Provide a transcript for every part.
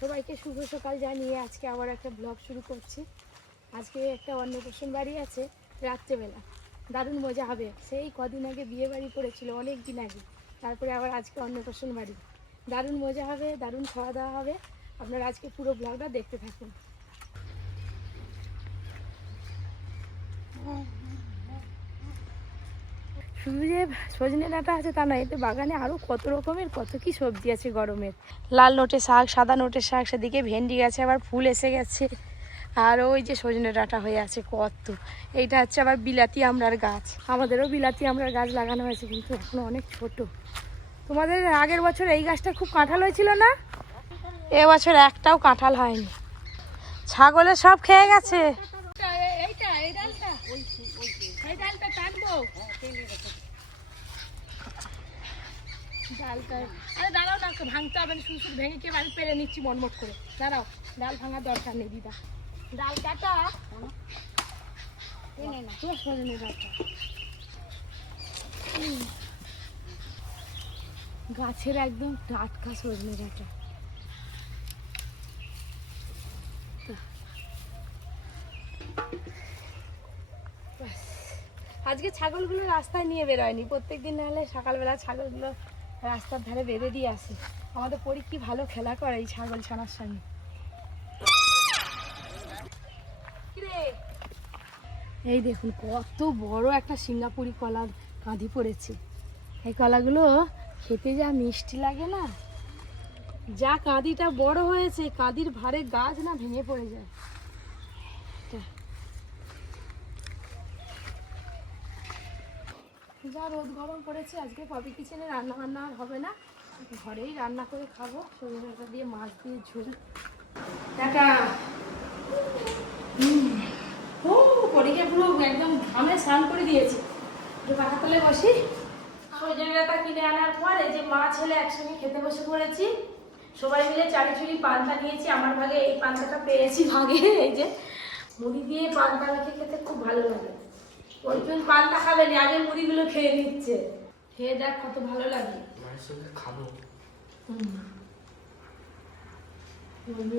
সবাইকে শুভ সকাল জানিয়ে আজকে আবার একটা ব্লগ শুরু করছি। আজকে একটা অন্নপ্রাশন বাড়ি আছে রাত্রেবেলা, দারুণ মজা হবে। সেই কদিন আগে বিয়ে বাড়ি পড়েছিল, অনেক দিন আগে, তারপরে আবার আজকে অন্নপ্রাশন বাড়ি। দারুণ মজা হবে, দারুণ খাওয়া দাওয়া হবে। আপনারা আজকে পুরো ব্লগটা দেখতে থাকুন। শুধু যে সজনে ডাঁটা আছে তা নয়, এতে বাগানে আরও কত রকমের কত কি সবজি আছে গরমের। লাল নোটে শাক, সাদা নোটে শাক, সেদিকে ভেন্ডি গেছে, আবার ফুল এসে গেছে, আর ওই যে সজনে ডাঁটা হয়ে আছে কত। এইটা হচ্ছে আবার বিলাতি আমড়ার গাছ, আমাদেরও বিলাতি আমড়ার গাছ লাগানো হয়েছে, কিন্তু এখনো অনেক ছোট। তোমাদের আগের বছর এই গাছটা খুব কাঁঠাল হয়েছিল না? এবছর একটাও কাঁঠাল হয়নি, ছাগলে সব খেয়ে গেছে। ডালটা আরে দাঁড়াও না, ভাঙতে হবে না, শুধু ভেঙে কে আমি পেরে নিচ্ছি মনমট করে। দাঁড়াও, ডাল ভাঙার দরকার নেই দিদা। ডাল কাটা সজনে ডালটা গাছের একদম টাটকা সজনে ডাঁটা। আজকে ছাগলগুলো রাস্তায় নিয়ে বেরোয়নি, প্রত্যেকদিন নাহলে সকালবেলা ছাগলগুলো রাস্তার ধারে বেঁধে দিয়ে আসে। আমাদের পরি কি ভালো খেলা করে এই ছাগল ছানার সঙ্গে। এই দেখুন কত বড় একটা সিঙ্গাপুরি কলার কাঁধি পড়েছে। এই কলাগুলো খেতে যা মিষ্টি লাগে না, যা কাঁদিটা বড় হয়েছে, কাঁদির ভারে গাছ না ভেঙে পড়ে যায়। যা রোদ গরম পড়েছে, আজকে পপি কিচেনে রান্না বান্না আর হবে না, ঘরেই রান্না করে খাবো। সজনে ডাঁটা দিয়ে মাছ দিয়ে ঝোল। টাটা। ও পরীকে পুরো একদম ঘামে স্নান করে দিয়েছে। পাখা তলে বসি। সজনে ডাঁটা কিনে আনার পর এই যে মা ছেলে একসঙ্গে খেতে বসে পড়েছি। সবাই মিলে চারিচুরি পান্তা নিয়েছি, আমার ভাগে এই পান্তাটা পেয়েছি ভাগে। এই যে মুড়ি দিয়ে পান্তা মেখে খেতে খুব ভালো লাগে। ওই তুমি পান্তা খাবে না, আগে মুড়িগুলো খেয়ে নিচ্ছে। খেয়ে দেখ কত ভালো লাগে। মায়ের সঙ্গে খাবো।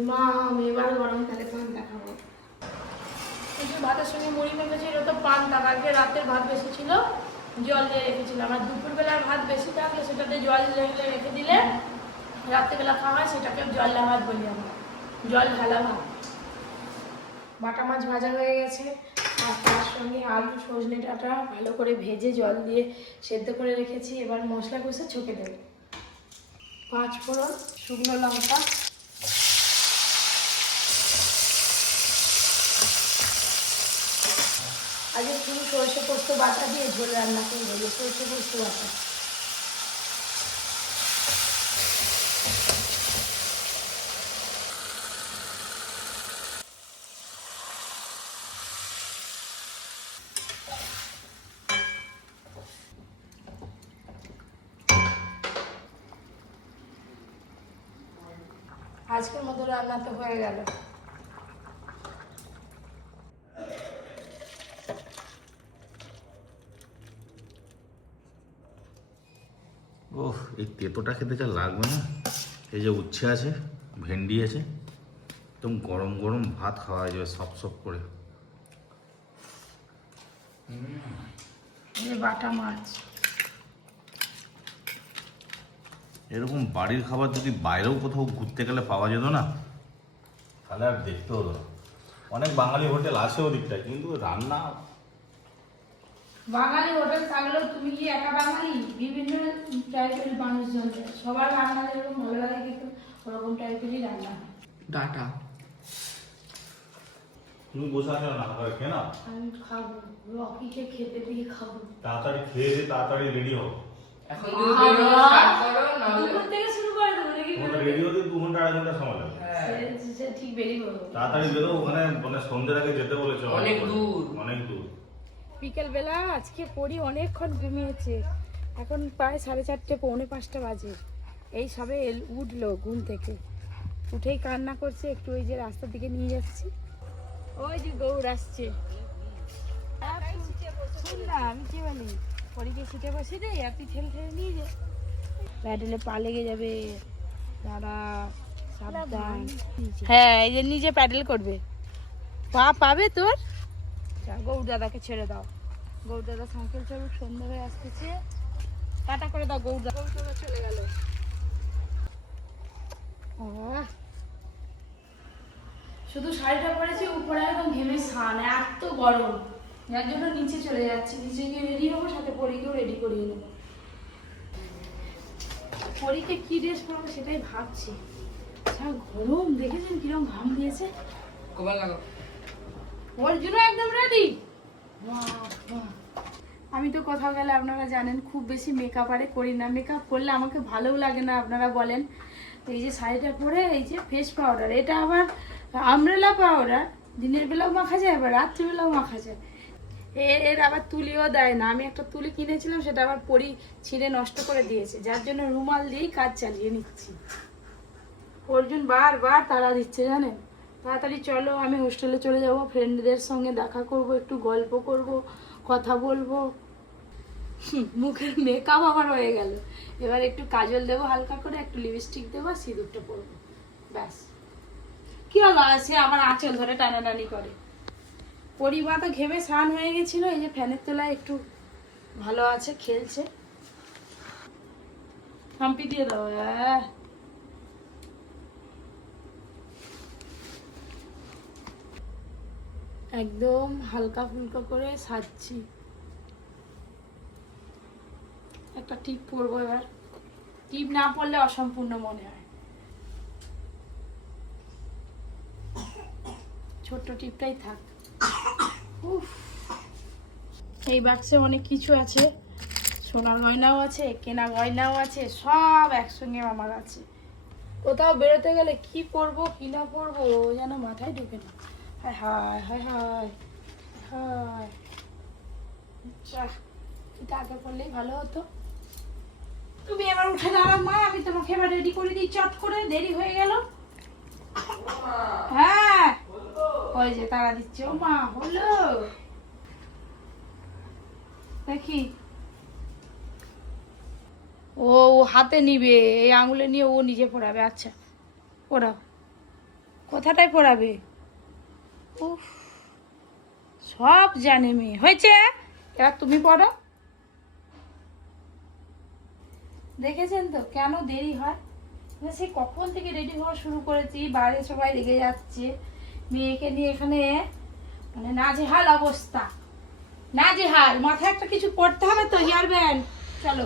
মা আমি এবার গরমকালে পান্তা খাবো। ভাতের সঙ্গে মুড়ি মেখেছি, এটা তো পান্তা। কালকে রাতের ভাত বেশি ছিল, জল দিয়ে রেখেছিলাম। আর দুপুরবেলার ভাত বেশি থাকলে সেটাতে জল ঢেলে রেখে দিলে রাত্রেবেলা খাওয়া হয়, সেটাকে জল ঢালা ভাত বলি আমরা, জল ঢালা ভাত। বাটা মাছ ভাজা হয়ে গেছে, আর তার সঙ্গে আলু সজনে ডাঁটা ভালো করে ভেজে জল দিয়ে সেদ্ধ করে রেখেছি। এবার মশলা কষে ছকে দেব। 5 ফোড়ন, শুকনো লঙ্কা, আগে শুধু সরষে পোস্ত বাটা দিয়ে ঝোল রান্না করে দেবো, সরষে পোস্ত বাটা। আজকের মতো রান্না তো হয়ে গেল। ওহ, এই তেঁতোটা খেতে যা লাগবে না। এই যে উচ্ছে আছে, ভেন্ডি আছে, একদম গরম গরম ভাত খাওয়া যাবে সপ সপ করে। বাটা মাছ। এরকম বাড়ির খাবার যদি বাইরেও কোথাও ঘুরতে গেলে পাওয়া যেত না, তাহলে আর দেখতে হতো না। অনেক বাঙালি হোটেল আছে ওদিকটায়, কিন্তু রান্না। বাঙালি হোটেল থাকলেও তুমি কি একা বাঙালি? বিভিন্ন টাইপের মানুষজন, সবার রান্না যেরকম ভালো লাগে কিন্তু ওরকম টাইপেরই রান্না হয়। ডাটা তুমি বসে আছো না, খাবার খেয়ে না। আমি খাবো, রকিকে খেতে দিয়ে খাবো। তাড়াতাড়ি খেয়ে দিয়ে তাড়াতাড়ি রেডি হও। এখন যদি বেরোনো স্টার্ট করো না দুপুর থেকে শুরু করে দেবো নাকি? রেডি হতে 2 ঘন্টা 2.5 ঘন্টা সময় লাগে। সে ঠিক বেরিয়ে বলবো। তাড়াতাড়ি বেরো, ওখানে মানে সন্ধ্যের আগে যেতে বলেছে। অনেক দূর, অনেক দূর। বিকেলবেলা আজকে পড়ি অনেকক্ষণ ঘুমিয়েছে, এখন প্রায় 4:30 পৌনে 5টা বাজে। এই সবে উঠলো ঘুম থেকে, উঠেই কান্না করছে। একটু ওই যে রাস্তার দিকে নিয়ে যাচ্ছি, ওই যে গৌড় আসছে। না আমি কি বলি, পরীকে সিটে বসে দে, আর তুই ঠেলে ঠেলে নিয়ে যা, প্যাডেলে পা লেগে যাবে। দাঁড়া, সাবধান। হ্যাঁ এই যে নিজে প্যাডেল করবে, পা পাবে তোর। গৌর দাদাকে ছেড়ে দাও, গৌর দাদা সাইকেল চালুক, সন্ধ্যা হয়ে আসতেছে। টাটা করে দাও গৌর দাদা, গৌর দাদা চলে গেল। শুধু শাড়িটা পরেছি, উপরে একদম ঘেমে স্নান, এত গরম, যার জন্য নিচে চলে যাচ্ছি। নিচে গিয়ে রেডি হবো, সাথে পরীকেও রেডি করিয়ে নেবো। পরীকে কি ড্রেস পরবো সেটাই ভাবছি। যা গরম, দেখেছেন কিরকম ঘাম দিয়েছে। কবার লাগো ওর জন্য একদম রেডি। আমি তো কোথাও গেলে আপনারা জানেন খুব বেশি মেকআপ আরে করি না, মেকআপ করলে আমাকে ভালোও লাগে না, আপনারা বলেন। তো এই যে শাড়িটা পরে, এই যে ফেস পাউডার, এটা আবার আমব্রেলা পাউডার, দিনের বেলাও মাখা যায় আবার রাত্রিবেলাও মাখা যায়। এর আবার তুলিও দেয় না। আমি একটা তুলি কিনেছিলাম, সেটা আবার পরি ছিঁড়ে নষ্ট করে দিয়েছে, যার জন্য রুমাল দিয়েই কাজ চালিয়ে নিচ্ছি। অর্জুন বারবার তাড়া দিচ্ছে জানেন, তাড়াতাড়ি চলো, আমি হোস্টেলে চলে যাব, ফ্রেন্ডদের সঙ্গে দেখা করব, একটু গল্প করব, কথা বলবো। মুখের মেকআপ আমার হয়ে গেল, এবার একটু কাজল দেবো হালকা করে, একটু লিপস্টিক দেবো, সিঁদুরটা পরবো, ব্যাস। কি হলো, সে আমার আঁচল ধরে টানাটানি করে। পরিবার তো ঘেমে স্নান হয়ে গেছিল, এই যে ফ্যানের তলায় একটু ভালো আছে, খেলছে। হাম্পি দিয়ে দাও। একদম হালকা ফুলকা করে সাজছি। একটা টিপ পরবো এবার, টিপ না পরলে অসম্পূর্ণ মনে হয়। ছোট্ট টিপটাই থাক। উফ, এই বাক্সে অনেক কিছু আছে, সোনার গয়নাও আছে, কেনা গয়নাও আছে, সব একসঙ্গে আমার আছে। কোথাও বেরোতে গেলে কি পরবো কি না পরবো যেন মাথায় ঢুকে না। হায় হায় হায় হায় হায়, আচ্ছা এটা আগে করলেই ভালো হতো। তুমি এবার উঠে দাঁড়াও মা, আমি তোমাকে এবার রেডি করে দিই, চট করে, দেরি হয়ে গেল। হ্যাঁ ওই যে তারা দিচ্ছে। ও মা হলো, দেখি। ও হাতে নিবে, এই আঙুলে নিয়ে ও নিজে পড়াবে। আচ্ছা পড়াও, কোথাটায় পড়াবে? উফ, সব জানে মেয়ে। হয়েছে, এবার তুমি পড়ো। দেখেছেন তো কেন দেরি হয়, সেই কখন থেকে রেডি হওয়া শুরু করেছি, বাইরে সবাই রেগে যাচ্ছে, মেয়েকে নিয়ে এখানে মানে নাজেহাল অবস্থা, নাজেহাল। মাথায় একটা কিছু পড়তে হবে তো, হেয়ার ব্যান্ড। চলো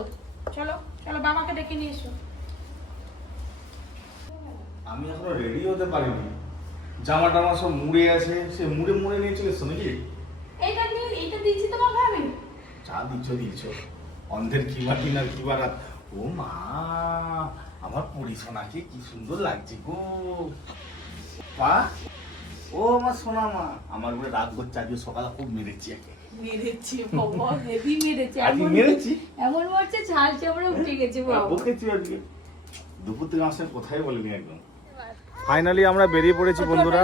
চলো চলো, বাবাকে ডেকে নিয়ে এসো। আমি এখনো রেডি হতে পারিনি, জামা টামা সব মুড়ে আছে, সে মুড়ে মুড়ে নিয়ে চলে এসছো নাকি? এইটা দিচ্ছি তোমাকে আমি। চা দিচ্ছ অন্ধের কিবাটি না কিবারাত। ও মা, আমার পরিসোনাকে কি সুন্দর লাগছে গো। মা, ও আমার সোনা মা, আমার উপরে রাগ করছে, আজকে সকালে খুব মেরেছি একে। মেরেছি বাবা, হেভি মেরেছি। আজকে মেরেছি, এমন মরছে ছাল চামড়া উঠে গেছে বাবা। বকেছি আজকে দুপুর থেকে আমার সঙ্গে কোথায় বলিনি একদম। ফাইনালি আমরা বেরিয়ে পড়েছি বন্ধুরা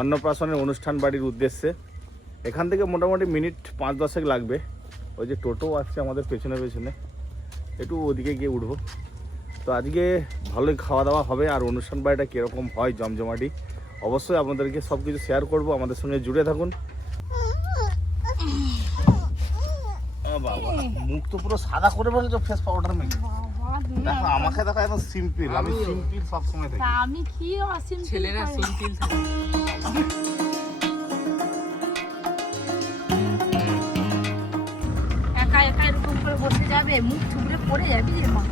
অন্নপ্রাশনের অনুষ্ঠান বাড়ির উদ্দেশ্যে। এখান থেকে মোটামুটি মিনিট 5-10 লাগবে। ওই যে টোটো আসছে আমাদের পেছনে পেছনে, একটু ওদিকে গিয়ে উঠবো। তো আজকে ভালোই খাওয়া দাওয়া হবে, আর অনুষ্ঠান বাড়িটা কীরকম হয় জমজমাটি অবশ্যই আপনাদেরকে সব কিছু শেয়ার করবো, আমাদের সঙ্গে জুড়ে থাকুন। বাবা, মুখ তো পুরো সাদা করে বলেছো ফেস পাউডার মেখে। দেখো আমাকে, দেখো একদম সিম্পল, আমি সিম্পল সব সময় থাকি। আমি কি অসিম্পল, ছেলেরা সিম্পল থাকে। একা একা এরকম করে বসে যাবে, মুখ থুবড়ে পড়ে যাবে রে মা।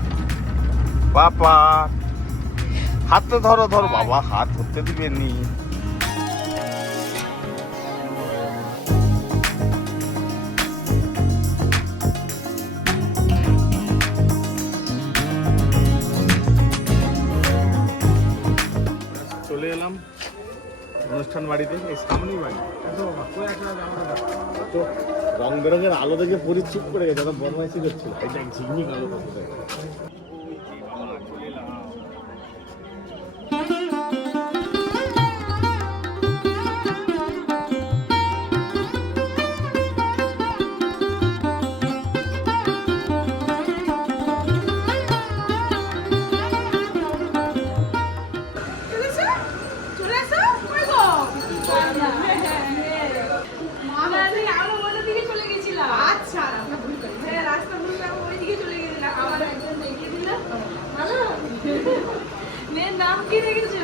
বাবা হাত তো ধরো ধরো, বাবা হাত ধরতে দিবেনি। চলে এলাম অনুষ্ঠান বাড়িতে, এই সামনেই বাড়ি। তো রং বেরঙের আলো দেখে পুরী চুপ করে গেছে, বদমাইশি করছিল। এটা ঝিকমিক আলো কথা। নাম কি রেখেছো?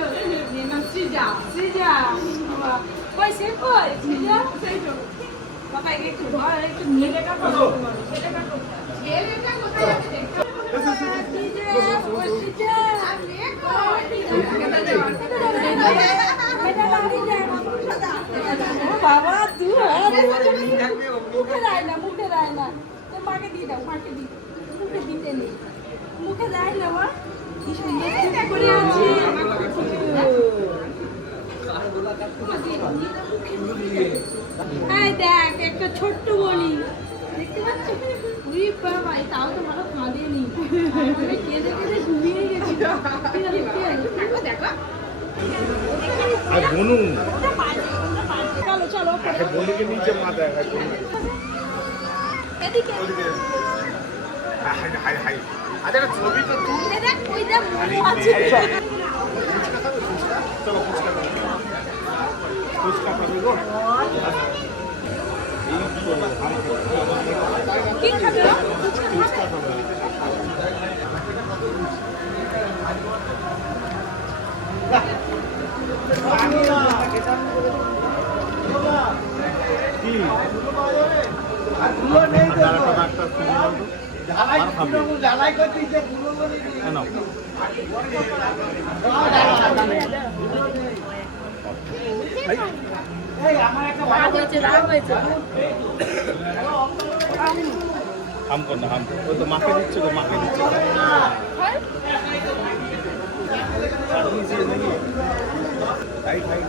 নাম সৃজা। সৃজা। বাবা, কই সে কই? সৃজা, সেই তো। বাবা একে একটু ধর, একটু ছেলেটা কোথায়? ছেলেটা কোথায়? ছেলেটা কোথায় আছে দেখো। সৃজা, ও সৃজা। আমি কই? এটা লাগি যায় না। ও বাবা তুই মুখে রায় না, মুখে রায় না। তো মাকে দিয়ে দাও, মাকে দি। মুখে দিতে নেই। মুখে রায় না মা। কি সুন্দর চুপ করে আছি। এই দেখ একটা ছোট্ট বলি দেখতে পাচ্ছিস? উই বাবা তাও তো ভালো কাঁদেনি। আমি কেঁদে কেঁদে ঘুমিয়ে গেছি। দেখো দেখো। আর বনু চলো চলো বনুকে নিচে মা দেখা এদিকে হাই হাই হাই আচ্ছা ছবি তো তুই দেখ ওই দেখ আছে। চলো ফুচকা খাবে ফুচকা খাবে গো কি খাবে? ফুচকা খাবে কি হাম কর না হাম ওই তো মাকে দিচ্ছে তো মাকে দিচ্ছে খাই খাই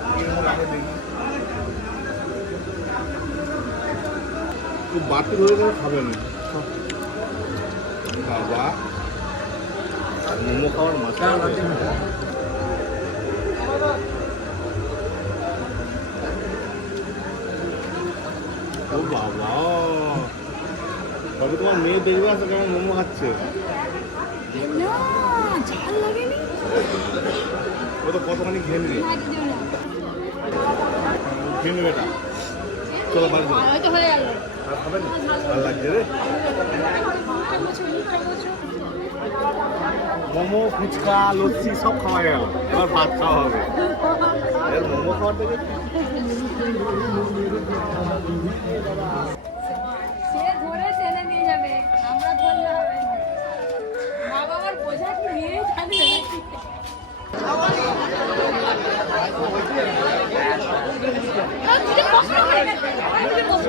খুব বাড়তি ধরে ধরে খাবেন বাবা মোমো খাওয়ার মাথা ও বাবা তবে তোমার মেয়ে দেখবে আসে কেমন মোমো খাচ্ছে না ঝাল লাগেনি। ও তো কতখানি খেয়ে নিবে খেয়ে নেবে এটা চলো বাড়ি যাও হয়তো হয়ে গেল। আর খাবেন ভালো লাগছে রে মোমো ফুচকা লস্যি সব খাওয়া গেল এবার ভাত খাওয়া হবে এর মোমো খাওয়ার থেকে সে ধরে টেনে নিয়ে যাবে, আমরা ধরলে হবে না। মা বাবার বোঝা কি নিয়ে জানে নাকি?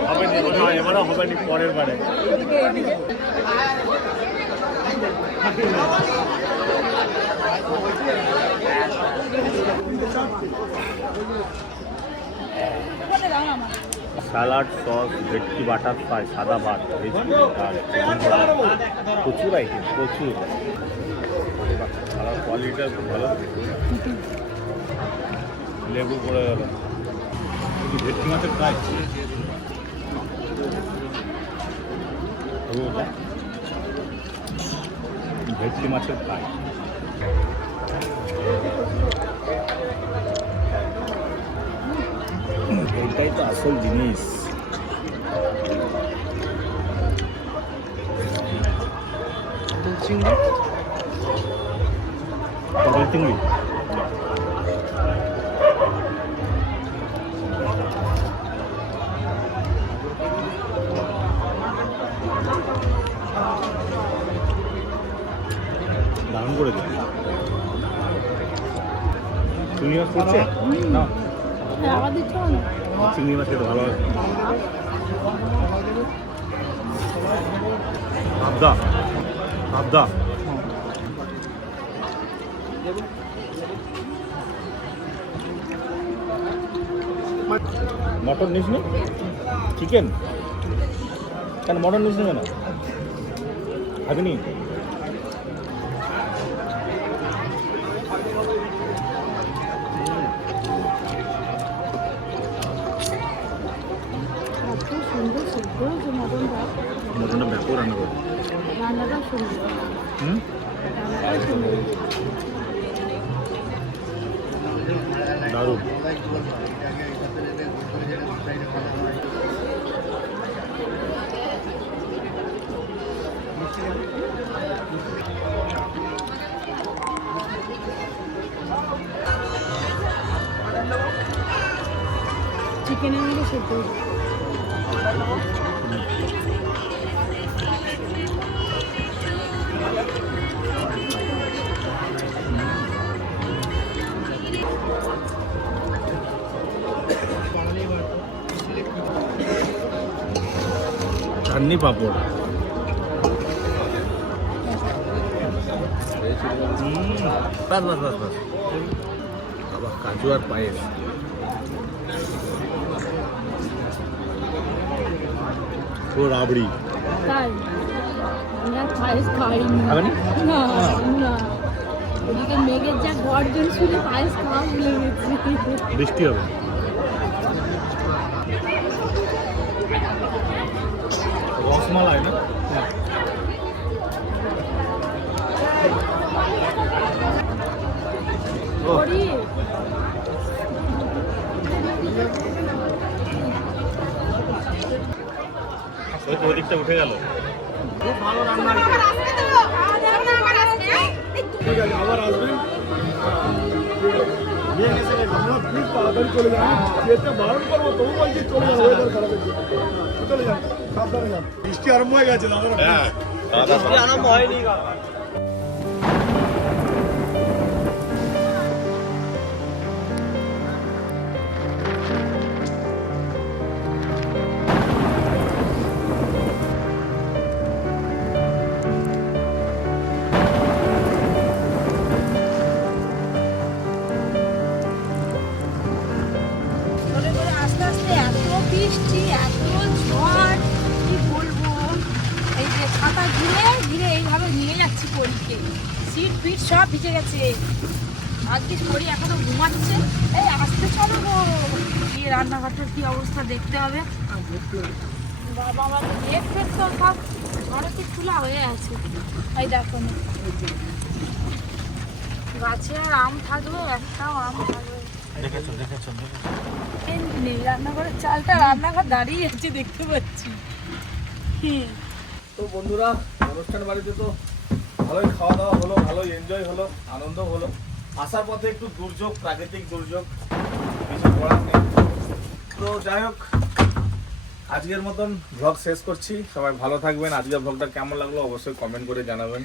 হবে না এবারে হবে না পরের বারে স্যালাড সস ভেটকি বাটার ফ্রাই সাদা ভাত আর প্রচুর আইটেম প্রচুর খাবার কোয়ালিটিটা খুব ভালো লেবু পড়ে গেল ভেটকি মাছের ফ্রাই ভেটকি মাছের ফ্রাই এইটাই তো আসল জিনিস পটল চিংড়ি দারুণ করে দিন চিংড়ি মাছ করছে না আবার দিচ্ছ না? চিংড়ি মাছ খেতে ভালো পাবদা পাবদা মটন নিস নি চিকেন কেন মটন নিস নি কেন খাবিনি সুন্দর সেদ্ধ হয়েছে মটনটা। মটনটা ব্যাপক রান্না করে রান্নাটা সুন্দর। হুম দারুণ চিকেনের মধ্যে সেদ্ধ চাটনি পাঁপড় বাস বাস বাস বাস আবার কাজু আর পায়েস ও রাবড়ি তাই আমরা পায়েস খাইনি খাবেন? না না ওদিকে মেঘের যা গর্জন শুনে পায়েস খাওয়া ভুলে গেছি বৃষ্টি হবে রসমালাই না ও করি ওই তো ওদিকটা উঠে গেল খুব ভালো রান্না ঠিক আছে আবার আসবেন প্লিজ তাড়াতাড়ি চলে যান যেতে বারণ করবো তবু বলছি চলে যান ওয়েদার খারাপ চলে যান সাবধানে যান বৃষ্টি আরম্ভ হয়ে গেছে দাদা বৃষ্টি আরম্ভ হয়নি চলে করে আস্তে আস্তে এত বৃষ্টি এত ঝড় কি বলবো এই যে ছাতা ঘিরে ঘিরে এইভাবে নিয়ে যাচ্ছি পরীকে সিট ফিট সব ভিজে গেছে আজকে পরি এখনো ঘুমাচ্ছে এই আসতে চলো গো গিয়ে রান্নাঘরটার কি অবস্থা দেখতে হবে বাবা আমাকে গেট ফেট তো সব ঝড়ে কি খোলা হয়ে আছে এই দেখো না গাছে আর আম থাকবে একটাও আম থাকবে দেখেছো নেই রান্নাঘরের চালটা রান্নাঘর দাঁড়িয়ে আছে দেখতে পাচ্ছি তো বন্ধুরা অনুষ্ঠান বাড়িতে তো ভালোই খাওয়া দাওয়া হলো ভালোই এনজয় হলো আনন্দ হলো আসার পথে একটু দুর্যোগ প্রাকৃতিক দুর্যোগ কিছু করার নেই তো যাই হোক আজকের মতন ব্লগ শেষ করছি সবাই ভালো থাকবেন আজকের ব্লগটা কেমন লাগলো অবশ্যই কমেন্ট করে জানাবেন